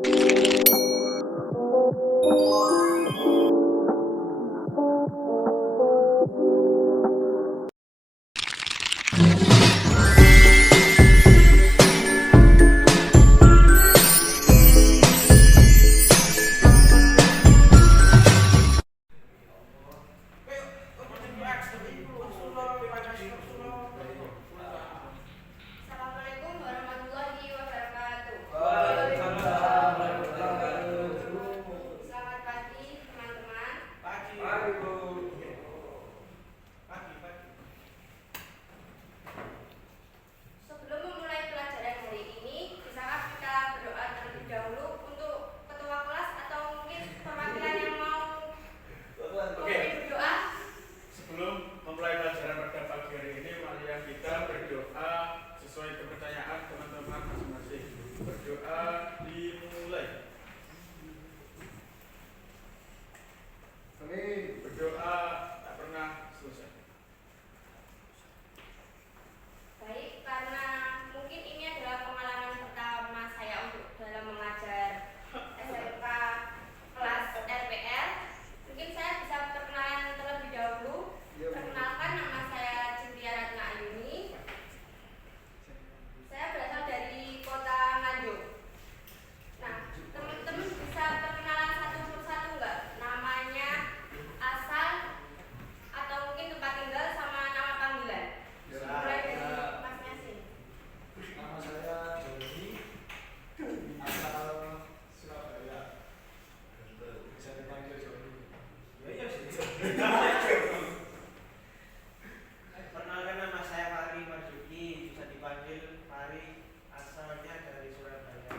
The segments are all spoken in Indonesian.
Assalamualaikum warahmatullahi wabarakatuh. Waalaikumsalam warahmatullahi wabarakatuh. Selamat pagi teman-teman. Pagi. Sebelum memulai pelajaran hari ini, bisakah kita berdoa terlebih dahulu untuk ketua kelas atau mungkin perwakilan yang mau berdoa? Sebelum memulai pelajaran pada pagi hari ini, mari kita berdoa sesuai kepercayaan teman-teman masing-masing. Berdoa dimulai. Berdoa tak pernah selesai. Baik, karena mungkin ini adalah pengalaman pertama saya untuk dalam mengajar SMK kelas RPL. Mungkin saya bisa perkenalan terlebih dahulu. Perkenalkan, nama saya Cynthia Ratna Ayuni. Saya berasal dari kota Nganjuk. Nah, teman-teman bisa perkenalan satu persatu nggak? Namanya, asal, atau mungkin tempat tinggal sama nama panggilan. Mulai dari Mas Yasin. Nama saya Joni, asal Surabaya. Bisa dipanggil Joni. Perkenalkan, nama saya Fahri Marzuki, bisa dipanggil Fahri, asalnya dari Surabaya.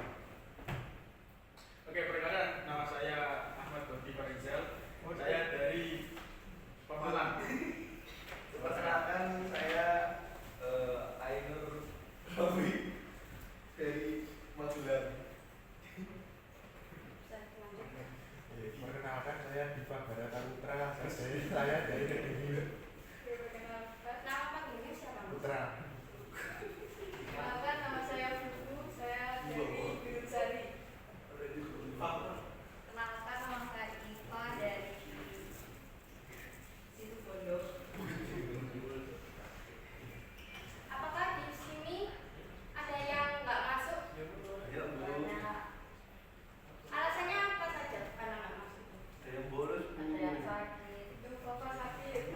Oke, perkenalkan, nama saya Ahmad Bodi Farizal. Saya dari Pemalang. Perkenalkan saya Ainur Rawi dari Magelang. Bisa dilanjut. Perkenalkan saya Dipa Barata Putra, saya dari Kediri Nama panggilnya siapa, Mas? Putra. Perkenalkan, nama saya Fufu, saya dari Gunung Sari. Kenalkan, nama saya Iva dari Situbondo. Apakah di sini ada yang nggak masuk? Banyak. Alasannya apa saja karena nggak masuk? Ada yang sakit. Bapak sakit.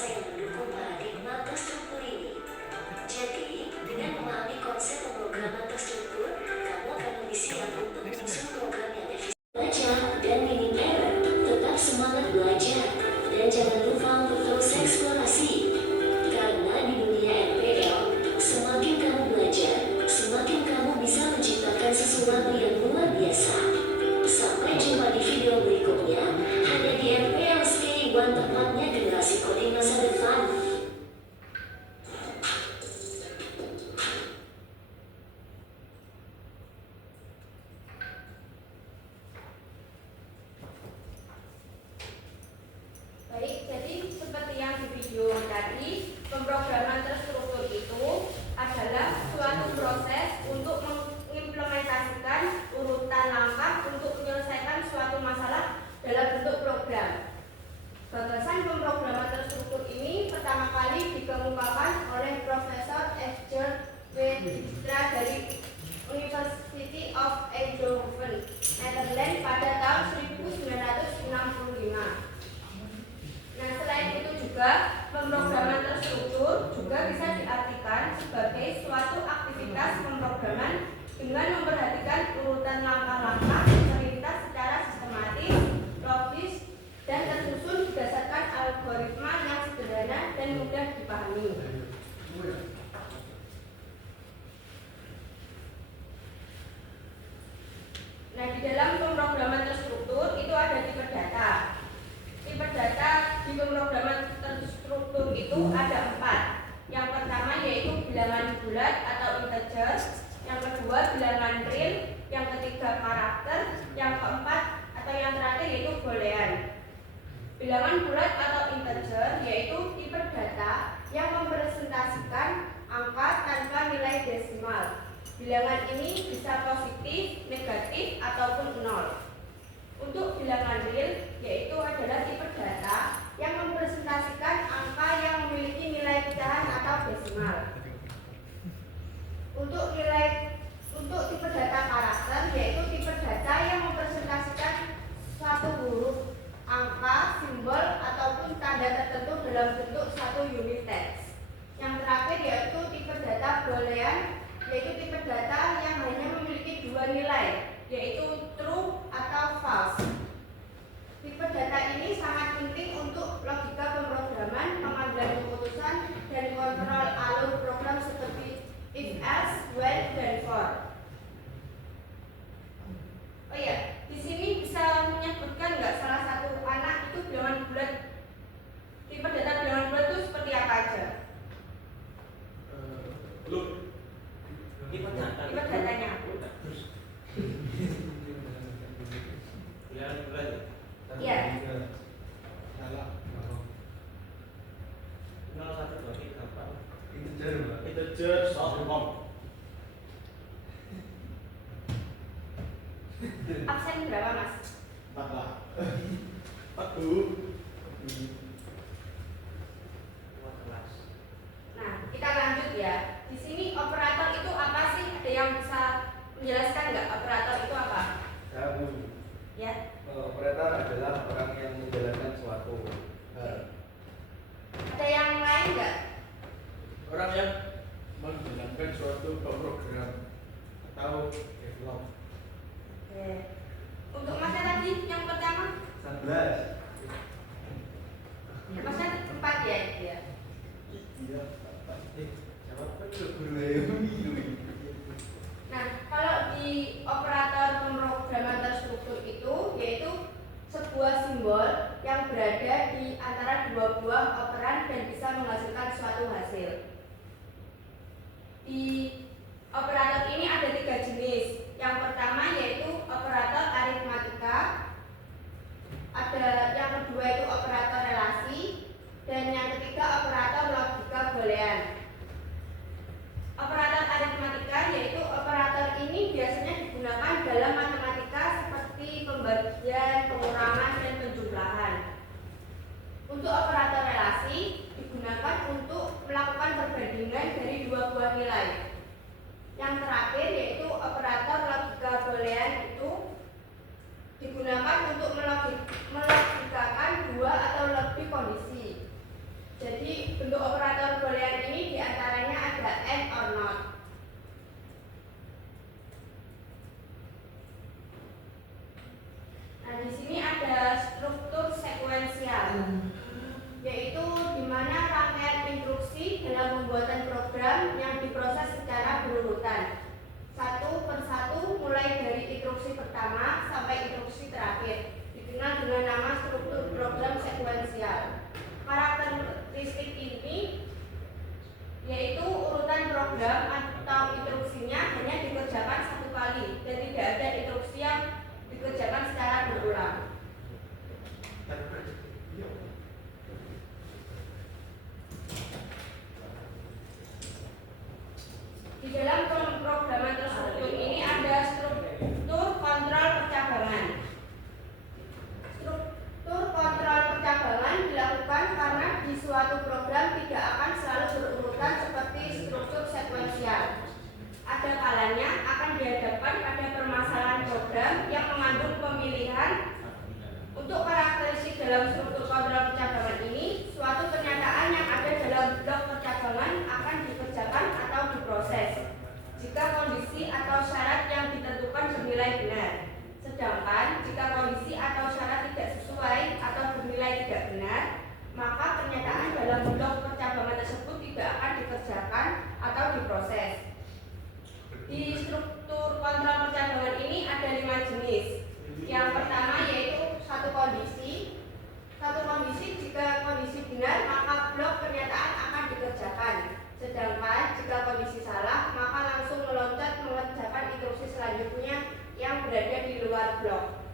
bahasa yang mendukung paradigma terstruktur ini. Jadi, dengan memahami konsep pemrograman terstruktur, kamu akan lebih siap untuk menyusun program yang efisien. Belajar dan minim error, tetap semangat belajar, dan jangan lupa untuk terus eksplorasi. Karena di dunia NPL, semakin kamu belajar, semakin kamu bisa menciptakan sesuatu yang luar biasa. Sampai jumpa di video berikutnya, hanya di NPL Scale One, tempatnya generasi coding masa depan. Baik, jadi seperti yang di video tadi, pemrograman terstruktur itu adalah suatu proses untuk mengimplementasikan urutan langkah untuk menyelesaikan suatu masalah dalam bentuk program. Gagasan pemrograman terstruktur ini pertama kali dikemukakan oleh Profesor F. George W. Dijkstra dari University of Eindhoven, Netherlands pada tahun 1965. Nah, selain itu juga, pemrograman terstruktur juga bisa diartikan sebagai suatu aktivitas pemrograman dengan memperhatikan urutan langkah-langkah terlintas secara sistematis, logis, dan tersusun berdasarkan algoritma yang sederhana dan mudah dipahami. Nah, di dalam pemrograman terstruktur itu ada tipe data. Tipe data di pemrograman terstruktur itu ada 4. Yang pertama yaitu bilangan bulat atau integer, yang kedua bilangan real, yang ketiga karakter, yang keempat atau yang terakhir yaitu boolean. Bilangan bulat atau integer yaitu tipe data yang merepresentasikan angka tanpa nilai desimal. Bilangan ini bisa positif, negatif, ataupun nol. Untuk bilangan real, yaitu adalah tipe data yang merepresentasikan angka yang memiliki nilai pecahan atau desimal. Untuk tipe data karakter, yaitu tipe data yang merepresentasikan suatu huruf, angka, simbol, ataupun tanda tertentu dalam bentuk satu unit teks. Yang terakhir yaitu tipe data boolean, yaitu tipe data yang hanya memiliki 2 nilai, yaitu true atau false. Tipe data ini sangat penting untuk logika pemrograman, pengambilan keputusan, dan kontrol alur program seperti if, else, when, dan for. Oh iya, di sini bisa menyebutkan nggak salah satu anak itu bilangan bulat? Tipe data bilangan bulat itu seperti apa aja? Belum. Tipe datanya. Bilangan bulat ya? Iya. Salah. 0, 1, 2, 3, 4. Integer, Mbak. Integer soft. Absen berapa, Mas? 4 lah. 4 Bu. Kelas. Nah, kita lanjut ya. Di sini operator itu apa sih? Ada yang bisa menjelaskan nggak operator itu apa? Tahu. Ya. Operator adalah orang yang menjalankan suatu hal. Ada yang lain nggak? Orang yang menjalankan suatu program atau develop. Oke. Untuk Masnya tadi yang pertama, 11. Masnya 4 ya? Iya. Iya, Pak. Jawab kan guru Nah, kalau di operator pemrograman terstruktur itu yaitu sebuah simbol yang berada di antara dua buah operan dan bisa menghasilkan suatu hasil. Di operator ini ada 3 jenis. Yang pertama yaitu operator aritmatika, ada yang kedua itu operator relasi, dan yang ketiga operator logika boolean. Operator aritmatika yaitu operator ini biasanya digunakan dalam matematika seperti pembagian, pengurangan, dan penjumlahan. Untuk operator relasi digunakan untuk melakukan perbandingan dari 2 buah nilai. Yang terakhir yaitu operator logika boolean itu digunakan untuk melogikakan 2 atau lebih kondisi. Jadi pembuatan program yang diproses secara berurutan, satu persatu mulai dari instruksi pertama sampai instruksi terakhir, dikenal dengan nama struktur program sekuensial. Karakteristik ini yaitu urutan program atau instruksinya hanya dikerjakan satu kali dan tidak ada instruksi yang dikerjakan secara berulang. Di dalam pemrograman terstruktur ini ada struktur kontrol percabangan. Struktur kontrol percabangan dilakukan karena di suatu program tidak akan selalu berurutan seperti struktur sekuensial. Ada kalanya akan dihadapkan pada permasalahan program yang mengandung pemilihan. Untuk karakteristik dalam struktur kontrol percabangan ini, suatu pernyataan yang ada dalam blok percabangan akan dikerjakan atau diproses jika kondisi atau syarat yang ditentukan bernilai benar. Sedangkan jika kondisi atau syarat tidak sesuai atau bernilai tidak benar, maka pernyataan dalam blok percabangan tersebut tidak akan dikerjakan atau diproses. Di struktur kontrol percabangan ini ada 5 jenis. Yang pertama yaitu satu kondisi. Satu kondisi, jika kondisi benar maka blok pernyataan akan dikerjakan. Sedangkan jika kondisi salah maka langsung meloncat mengerjakan instruksi selanjutnya yang berada di luar blok.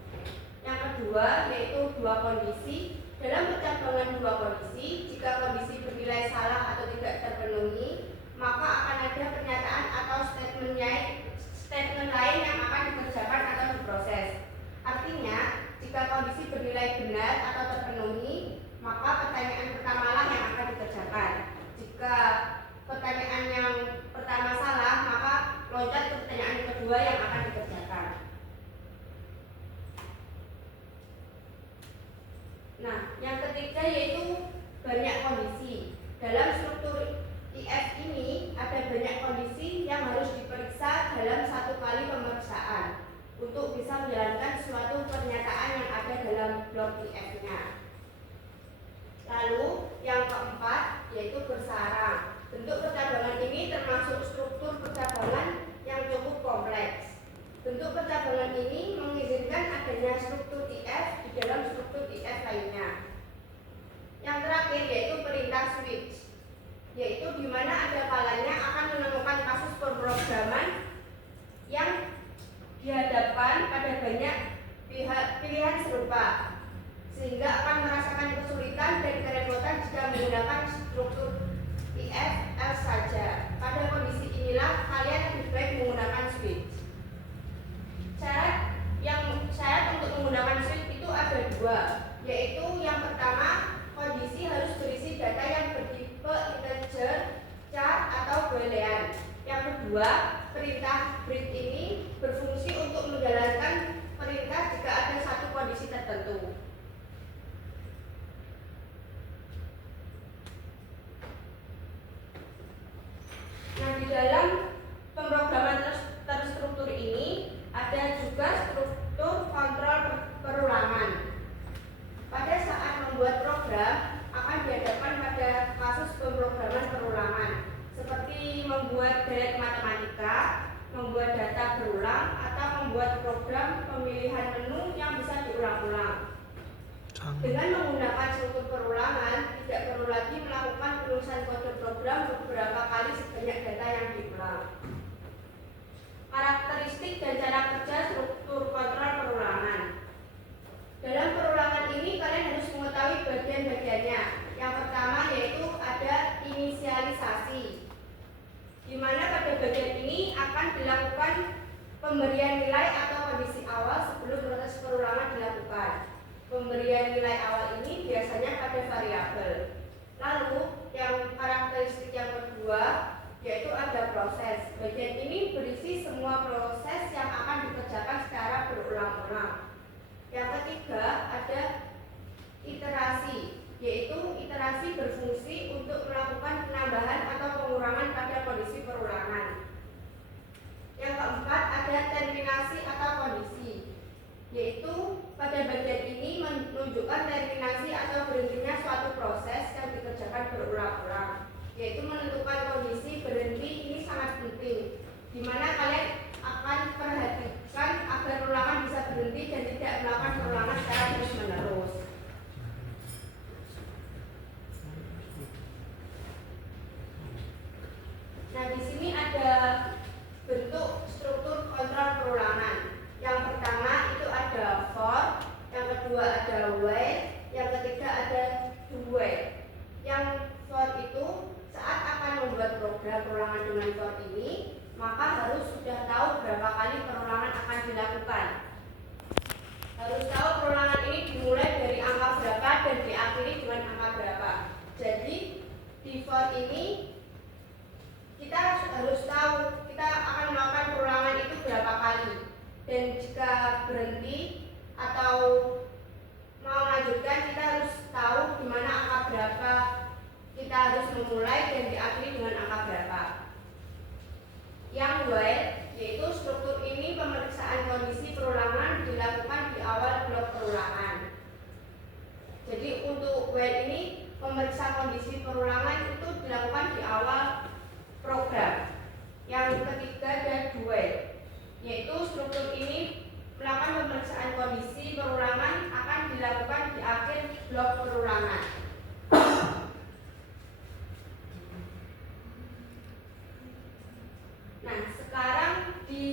Yang kedua yaitu dua kondisi. Dalam percabangan dua kondisi, jika kondisi bernilai salah atau tidak terpenuhi, maka akan ada pernyataan atau statement lain yang akan dikerjakan atau diproses. Artinya, jika kondisi bernilai benar atau terpenuhi, maka pertanyaan pertamalah yang akan dikerjakan. Jika pertanyaan yang pertama salah, maka loncat ke pertanyaan kedua yang akan dikerjakan. Nah, yang ketiga yaitu banyak kondisi. Dalam struktur IF ini ada banyak kondisi yang harus diperiksa dalam satu kali pemeriksaan untuk bisa menjalankan suatu pernyataan yang ada dalam blok IF-nya. Lalu yang keempat yaitu bersarang. Bentuk percabangan ini termasuk struktur percabangan yang cukup kompleks. Bentuk percabangan ini mengizinkan adanya struktur IF di dalam struktur IF lainnya. Yang terakhir yaitu perintah switch, yaitu di mana ada kalanya akan menemukan kasus pemrograman yang dihadapkan pada banyak pilihan serupa, sehingga akan merasakan kesulitan dan kerepotan jika menggunakan struktur IFL saja. Pada kondisi inilah kalian lebih baik menggunakan switch. Syarat untuk menggunakan switch itu ada dua, yaitu yang pertama, kondisi harus berisi data yang bertipe integer, char, atau boolean. Yang kedua, perintah break ini berfungsi untuk menjalankan perintah jika ada satu kondisi tertentu. Nah, di dalam pemrograman terstruktur ini ada juga struktur kontrol perulangan. Pada saat membuat program akan dihadapkan pada kasus pemrograman perulangan, seperti membuat deret matematika, membuat data berulang, atau membuat program pemilihan menu yang bisa diulang-ulang. Dengan menggunakan struktur perulangan, tidak perlu lagi melakukan penulisan kode program beberapa kali sebanyak data yang diulang. Karakteristik dan cara kerja struktur kontrol perulangan. Dalam perulangan ini kalian harus mengetahui bagian-bagiannya. Yang pertama yaitu ada inisialisasi, di mana pada bagian ini akan dilakukan pemberian nilai atau kondisi awal sebelum proses perulangan dilakukan. Pemberian nilai awal ini biasanya pada variabel. Lalu yang karakteristik yang kedua yaitu ada proses. Bagian ini berisi semua proses yang akan dikerjakan secara berulang-ulang. Yang ketiga ada iterasi, yaitu iterasi berfungsi untuk melakukan penambahan atau pengurangan pada kondisi perulangan. Yang keempat ada terminasi atau kondisi, yaitu pada bagian ini menunjukkan terminasi atau berhentinya suatu proses yang dikerjakan berulang-ulang, yaitu menentukan di mana kalian akan perhatikan agar perulangan bisa berhenti dan tidak melakukan perulangan secara terus-menerus. Nah, di sini ada bentuk struktur kontrol perulangan. Yang pertama itu ada for, yang kedua ada while, yang ketiga ada do while. Yang for itu saat akan membuat program perulangan dengan for ini, maka harus sudah tahu berapa kali perulangan akan dilakukan. Harus tahu perulangan ini dimulai dari angka berapa dan diakhiri dengan angka berapa. Jadi di for ini kita harus tahu kita akan melakukan perulangan itu berapa kali, dan jika berhenti atau mau melanjutkan kita harus tahu di mana angka berapa kita harus memulai dan diakhiri dengan angka berapa. Yang while, yaitu struktur ini pemeriksaan kondisi perulangan dilakukan di awal blok perulangan. Jadi untuk while ini pemeriksa kondisi perulangan itu dilakukan di awal program. Yang ketiga ada do while, yaitu struktur ini melakukan pemeriksaan kondisi perulangan akan dilakukan di akhir blok perulangan. Nah, sekarang di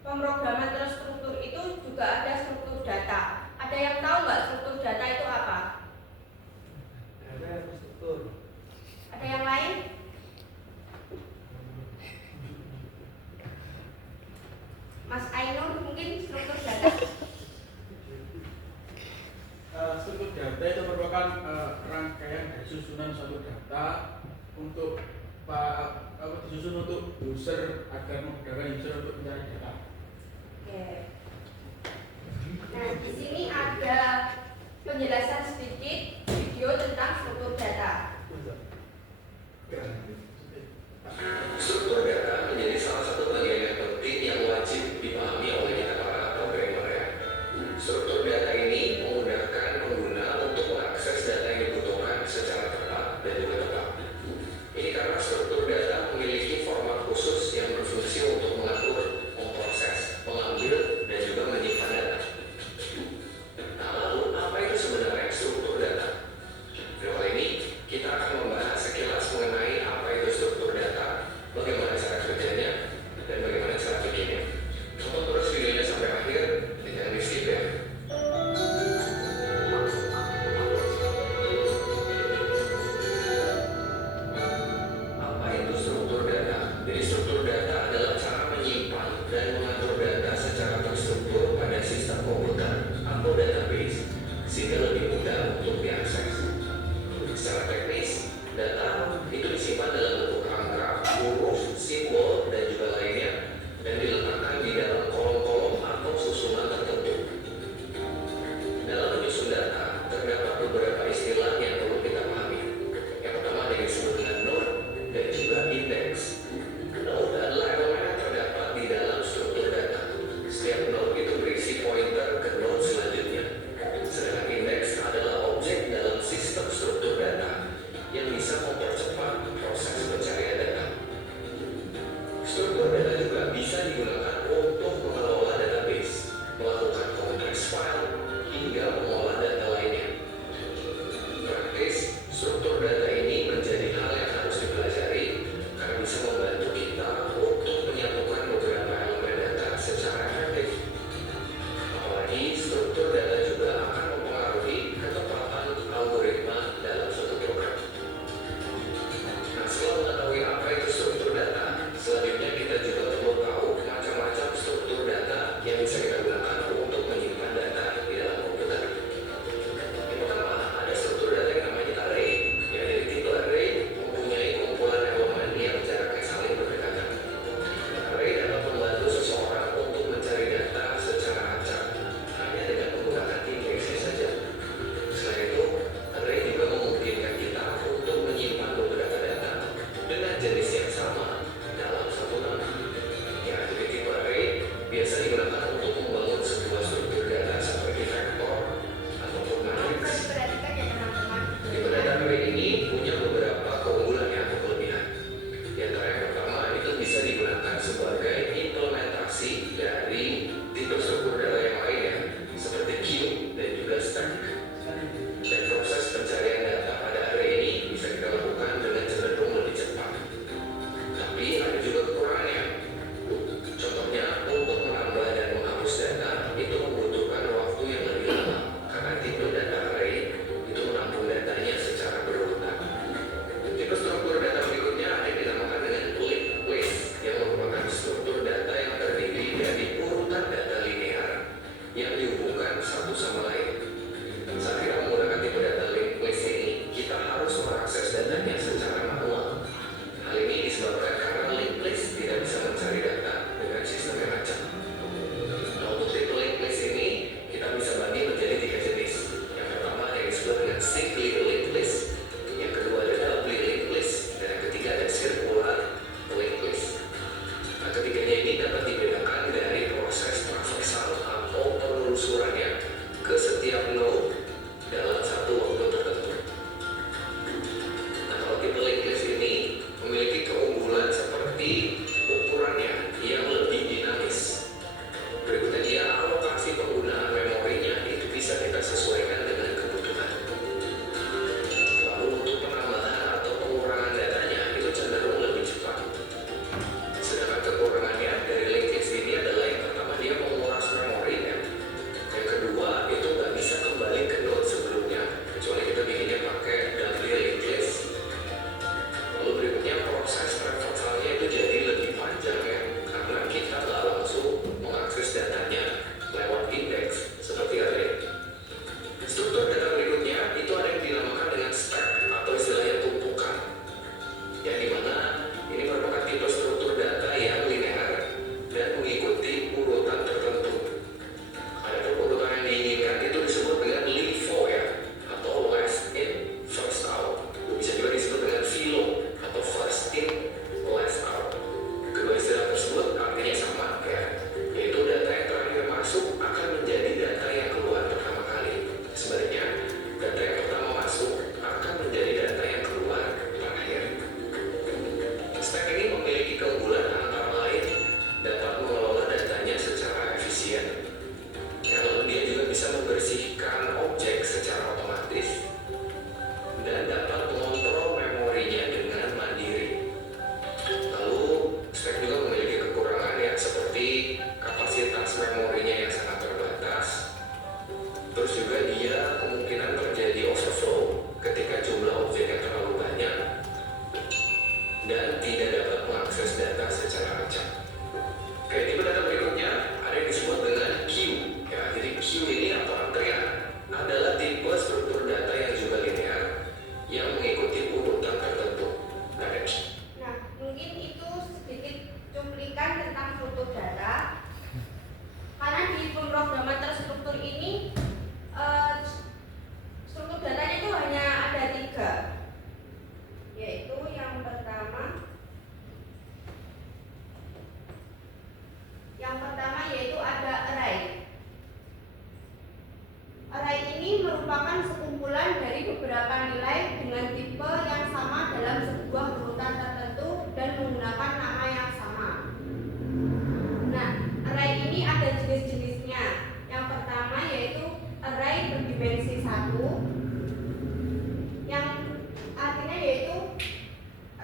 pemrograman terstruktur itu juga ada struktur data. Ada yang tahu nggak struktur data itu apa? Ada yang terstruktur. Ada yang lain? Mas Ainur mungkin struktur data. Struktur data itu merupakan rangkaian dari susunan suatu data untuk disusun untuk user agar memudahkan user untuk mencari data. Oke. Nah, di sini ada penjelasan sedikit video tentang struktur data. Struktur data menjadi salah satu bagian yang penting yang wajib dipahami oleh kita para programmer ya. Struktur data ini memudahkan pengguna untuk mengakses data yang dibutuhkan secara tepat dan juga tepat. Ini karena struktur data memiliki format khusus yang berfungsi untuk mengatur, memproses, mengambil, dan juga menyimpan data. Nah, lalu apa itu sebenarnya struktur data? Kali ini kita akan membahas sekilas mengenai apa itu dan tidak dapat mengakses data secara acak. Oke, tipe data berikutnya ada yang disebut dengan queue. Ya, jadi queue ini atau antrean adalah tipe struktur data yang juga linear yang mengikuti urutan tertentu. Nah, mungkin itu sedikit cuplikan tentang struktur data. Karena di pemrograman terstruktur ini struktur datanya itu hanya ada 3, yaitu yang pertama yaitu ada array. Array ini merupakan sekumpulan dari beberapa nilai dengan tipe yang sama dalam sebuah urutan tertentu dan menggunakan nama yang sama. Nah, array ini ada jenis-jenisnya. Yang pertama yaitu array berdimensi 1, yang artinya yaitu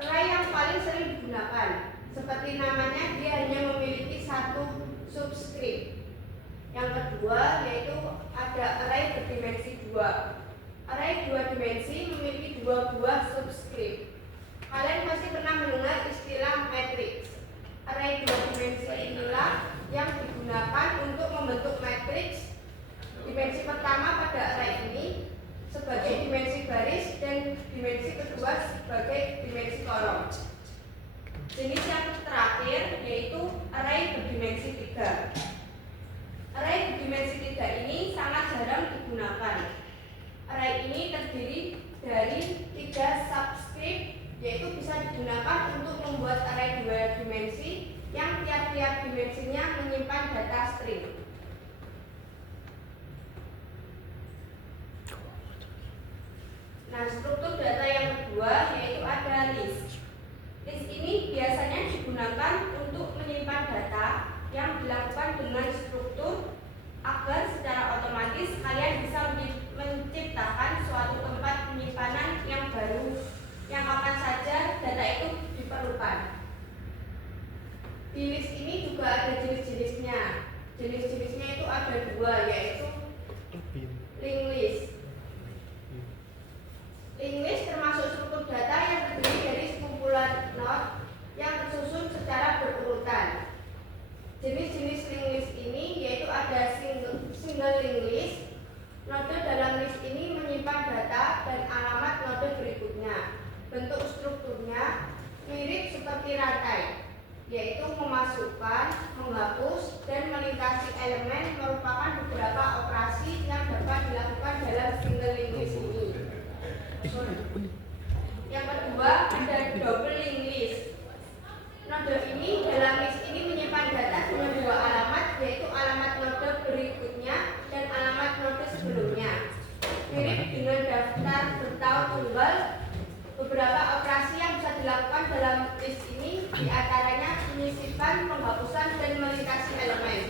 array yang paling sering digunakan. Seperti namanya, dia hanya memiliki 1 subscript. Yang kedua yaitu ada array berdimensi 2. Array 2 dimensi memiliki 2 buah subscript. Kalian pasti pernah mendengar istilah matriks. Array 2 dimensi inilah yang digunakan untuk membentuk matriks. Dimensi pertama pada array ini sebagai dimensi baris dan dimensi kedua sebagai dimensi kolom. Jenis yang terakhir yaitu array berdimensi 3. Array berdimensi 3 ini sangat jarang digunakan. Array ini terdiri dari 3 subscript, yaitu bisa digunakan untuk membuat array 2 dimensi yang tiap-tiap dimensinya menyimpan data string. Nah, struktur data yang kedua yaitu ada list. List ini biasanya digunakan untuk menyimpan data yang dilakukan dengan struktur agar secara otomatis kalian bisa menciptakan suatu tempat penyimpanan yang baru yang kapan saja data itu diperlukan. Di list ini juga ada jenis-jenisnya. Jenis-jenisnya itu ada 2, yaitu linked list. Linked list termasuk struktur data yang terdiri dari sekumpulan node yang tersusun secara berurutan. Jenis-jenis linked list ini yaitu ada single linked list. Node dalam list ini menyimpan data dan alamat node berikutnya. Bentuk strukturnya mirip seperti rantai, yaitu memasukkan, menghapus, dan melintasi elemen merupakan beberapa operasi yang dapat dilakukan dalam single linked list ini. Yang kedua ada double linked list. Node ini dalam list ini menyimpan data dengan 2 alamat, yaitu alamat node berikutnya dan alamat node sebelumnya. Mirip dengan daftar bertaut tunggal, beberapa operasi yang bisa dilakukan dalam list ini diantaranya penyisipan, penghapusan, dan melintasi elemen.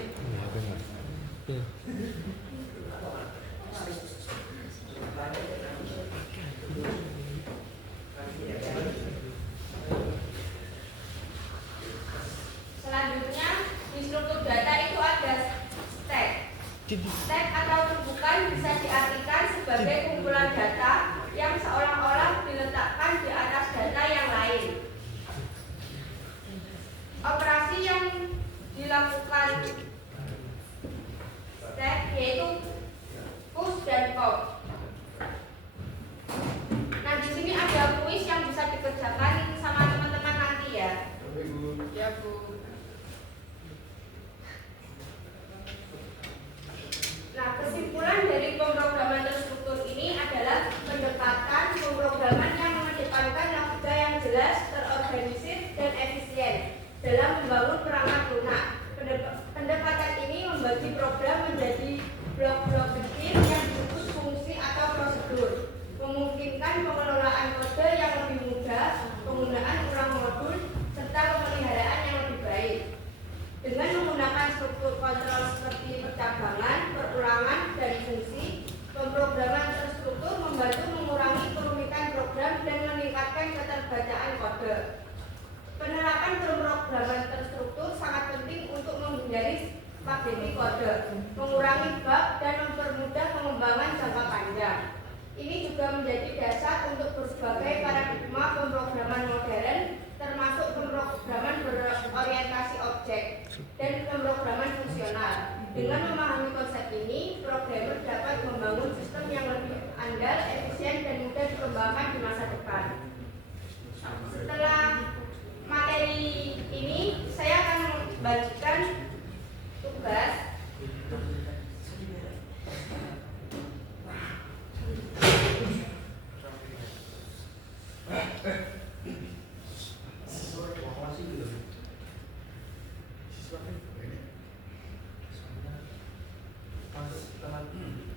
Selanjutnya di struktur data itu ada stack. Stack atau tumpukan bisa diartikan sebagai kumpulan data yang seolah-olah diletakkan di atas data yang lain. Operasi yang dilakukan stack yaitu push dan pop. Nah, di sini ada kuis yang bisa dikerjakan sama teman-teman nanti ya. Ya, Bu. Nah, kesimpulan dari pemrograman terstruktur ini adalah pendekatan pemrograman yang mengedepankan logika yang jelas, terorganisir, dan efisien dalam membangun perangkat lunak. Pendekatan ini membagi program menjadi blok-blok kecil yang disebut fungsi atau prosedur, memungkinkan pengelolaan kode yang lebih mudah, penggunaan ulang modul, serta pemeliharaan yang lebih baik. Dengan menggunakan struktur kontrol seperti percabangan, perulangan, dan fungsi, pemrograman terstruktur membantu mengurangi kerumitan program dan meningkatkan keterbacaan kode. Penerapan pemrograman terstruktur sangat penting untuk menghindari spaghetti kode, mengurangi bug, dan mempermudah pengembangan jangka panjang. Ini juga menjadi dasar untuk berbagai paradigma Dengan memahami konsep ini, programmer dapat membangun sistem yang lebih andal, efisien, dan mudah dikembangkan di masa depan. Setelah materi ini, saya akan membagikan tugas.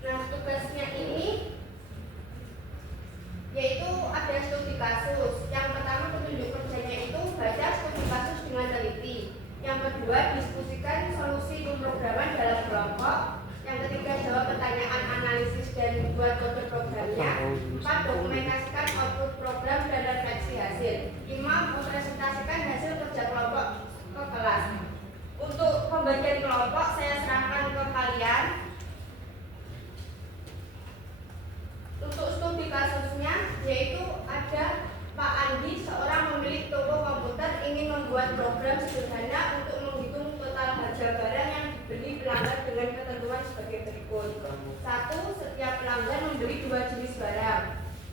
Nah, tugasnya ini yaitu ada studi kasus. Yang pertama, petunjuk kerjanya itu baca studi kasus dengan teliti. Yang kedua, diskusikan solusi pemrograman dalam kelompok. Yang ketiga, jawab pertanyaan analisis dan buat kode programnya. 4, dokumentasikan output program dan refleksi hasil. 5, mempresentasikan hasil kerja kelompok ke kelas. Untuk pembagian kelompok saya serahkan ke kalian. Untuk studi kasusnya yaitu ada Pak Andi, seorang pemilik toko komputer, ingin membuat program sederhana untuk menghitung total harga barang yang dibeli pelanggan dengan ketentuan sebagai berikut. 1. Setiap pelanggan membeli 2 jenis barang.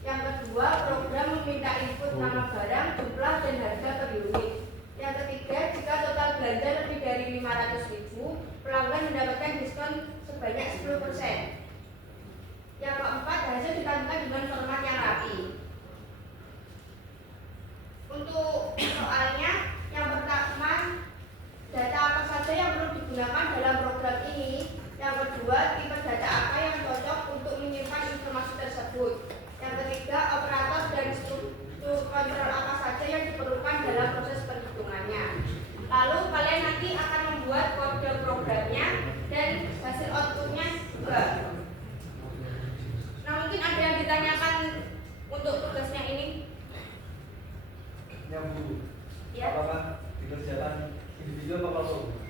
Yang kedua, program meminta input nama barang, jumlah, dan harga per unit. Yang ketiga, jika total belanja lebih dari 500.000, pelanggan mendapatkan diskon sebanyak 10%. Yang keempat, hasil ditentukan dengan format yang rapi. Untuk soalnya, yang pertama, data apa saja yang perlu digunakan dalam program ini. Yang kedua, tipe data apa yang cocok untuk menyimpan informasi tersebut. Yang ketiga, operator dan struktur kontrol apa saja yang diperlukan dalam proses perhitungannya. Lalu kalian nanti akan membuat kode programnya dan hasil outputnya juga. Nah, mungkin ada yang ditanyakan untuk tugasnya ini? Nyambung. Ya. Apakah dikerjakan individu apa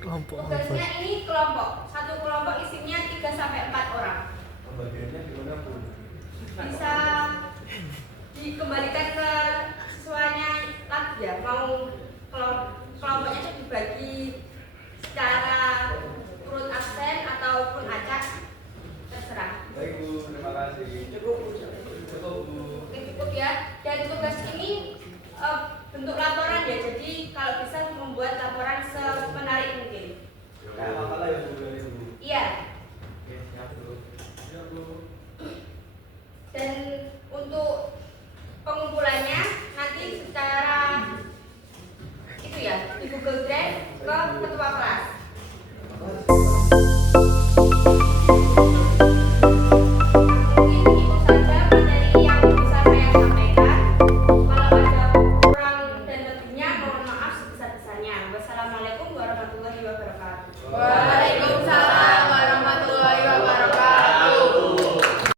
kelompok? Tugasnya ini kelompok. Satu kelompok isinya 3-4 orang. Pembagiannya gimana, Bu? Bisa dikembalikan ke siswanya lagi ya. Mau kelompoknya itu dibagi secara urut absen ataupun acak, terserah. Baik, Bu, terima kasih. Cukup, Bu. Bu. Oke, cukup ya. Dan tugas ini bentuk laporan ya. Jadi kalau bisa membuat laporan semenarik mungkin. Kayak makalah ya, Bu, dari Bu. Iya. Oke, siap, Bu. Siap, Bu. Dan untuk pengumpulannya nanti secara itu ya di Google Drive ke ketua kelas. Mungkin itu saja materi yang bisa saya sampaikan. Kalau ada kurang dan lebihnya mohon maaf sebesar-besarnya. Wassalamualaikum warahmatullahi wabarakatuh.